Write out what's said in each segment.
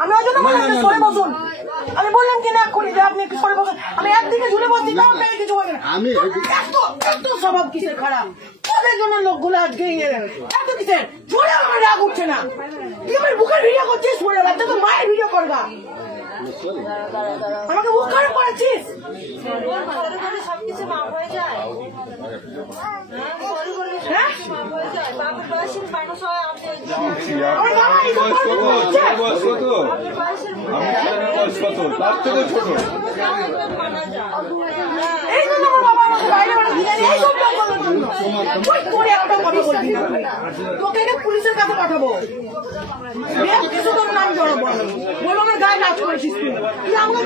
আমি ওই জন্য বললাম সরে বসুন। আমি বললাম কি না এক্ষুনি যে আপনি একটু সরে বসুন। আমি একদিকে ঝুলে বসছি তাও আপনাকে কিছু বলবেন না। এত স্বভাব কিসের খারাপ ওদের জন্য লোকগুলো আজকে এত কিসের জোরে আমার রাগ উঠছে না। তুই আমার বুকের ভিডিও করছিস সরে বাচ্চা তো মায়ের ভিডিও করবা আমাকে মুখ খারাপ করেছিস। এই জন্য আমার বাবা আমাকে বাইরে এইসব তোকে পুলিশের কাছে পাঠাবো। কিছু তোর নাম জড়াবো বলো আমার গায়ে নাচ করেছিস তুই আমাকে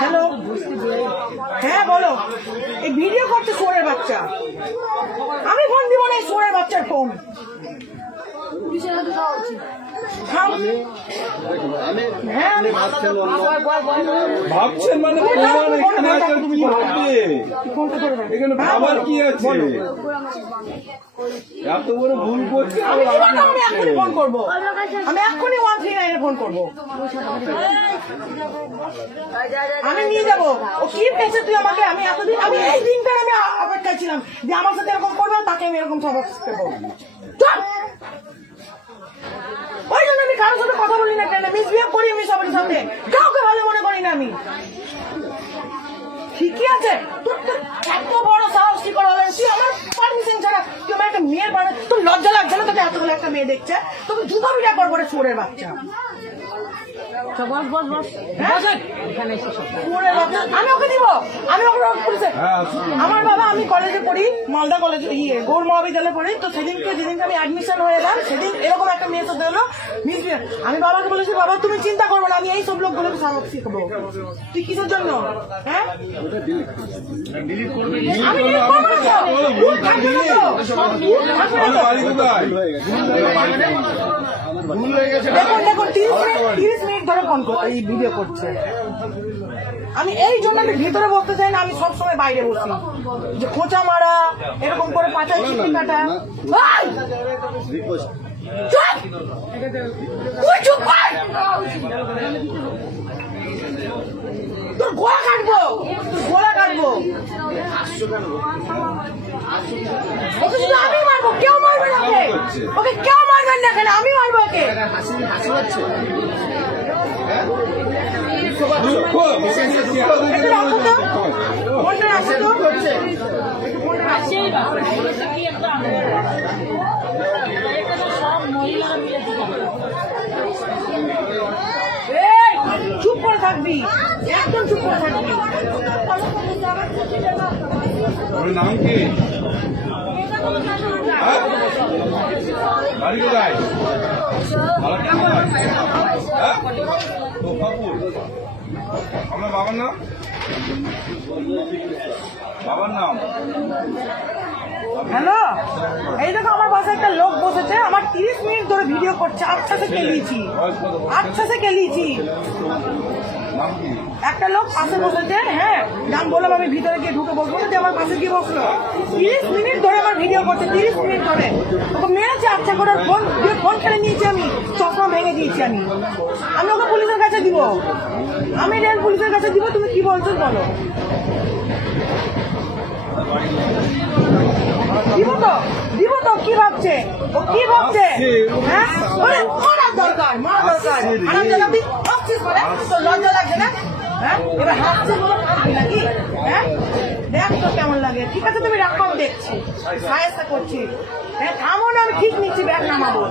হ্যালো হ্যাঁ বলো এই ভিডিও করছে সোরের বাচ্চা। আমি ফোন দিব না এই সোরের বাচ্চার ফোন। ভাবছেন মানে এখানে ভাবার কি আছে? এত বড় ভুল করছে। আমি এখনই ফোন করবো। আমি এখনই 139 ফোন করবো। আমি নিয়ে যাবো। ও কি পেয়েছে তুই আমাকে? আমি এতদিন আমি এই দিনটার আমি অপেক্ষায় ছিলাম যে আমার সাথে এরকম করবে তাকে আমি এরকম সবক দেবো। ওই জন্য আমি কারোর সাথে কথা বলি না কেন মিসবিহেভ করি আমি সবার সাথে কাউকে ভালো মনে করি না আমি। ঠিকই আছে তোর এত বড় সাহস কি করে হবে? তুই আমার পারমিশন ছাড়া তুই আমার একটা মেয়ের বাড়ি তোর লজ্জা লাগছে না? তোকে এতগুলো একটা মেয়ে দেখছে তোকে জুতো পিটা করবো রে চোরের বাচ্চা। আমি ওকে দিব আমি ওকে পুলিশে আমার বাবা আমি কলেজে পড়ি মালদা কলেজে গৌর মহাবিদ্যালয়ে পড়ি। তো সেদিনকে যেদিনকে আমি অ্যাডমিশন হয়ে এলাম সেদিন এরকম একটা মেয়ে সাথে হলো মিসবিহেভ। আমি বাবাকে বলেছি বাবা তুমি চিন্তা করবো না আমি এই সব লোকগুলোকে সাহস শিখবো। তুই কিসের জন্য হ্যাঁ আমি দেখুন 30 মিনিট ধরে ফোন এই ভিডিও করছে। আমি এই জন্য আমি ভিতরে বসতে চাই না। আমি সবসময় বাইরে বসি যে খোঁচা মারা এরকম করে পাচাই চিঠি কাটা। তোর গোলা কাটবো গোলা কাটবো। ওকে শুধু আমি মারবো কেউ মারবে না ওকে কেউ মারবেন না কেন আমি মারবো ওকে। চুপ করে থাকবি একদম চুপ করে থাকবি। নাম কি? বাড়ি কোথায়? আমার বাবার নাম বাবার নাম হ্যালো এই দেখো আমার পাশে একটা লোক বসেছে আমার 30 মিনিট ধরে ভিডিও করছে। আচ্ছা সে কেলিয়েছি একটা লোক পাশে বসেছে। হ্যাঁ নাম বললাম আমি ভিতরে গিয়ে ঢুকে বসবো যে আমার পাশে গিয়ে বসলো 30 মিনিট ধরে আমার ভিডিও করছে 30 মিনিট ধরে ওকে মেরেছে। আচ্ছা করে ফোন কেড়ে নিয়েছি আমি চশমা ভেঙে দিয়েছি আমি ওকে পুলিশের কাছে দিব। আমি রেল পুলিশের কাছে দিব। তুমি কি বলছো বলো? দিব তো কি ভাবছে ও কি ভাবছে? হ্যাঁ মারা দরকার তোর লজ্জা লাগছে না? হ্যাঁ এবার হাসছে নাকি? হ্যাঁ দেখ তো কেমন লাগে। ঠিক আছে তুমি রাখো আমি দেখছি সাহায্য করছি। হ্যাঁ থামো না আমি ঠিক নিচ্ছি ব্যাগ নামাবো।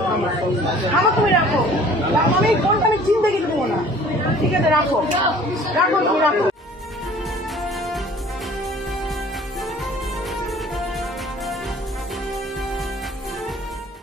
থামো তুমি রাখো আমি ফোনটা আমি চিনতে কিছু দেবো না। ঠিক আছে রাখো তুমি রাখো।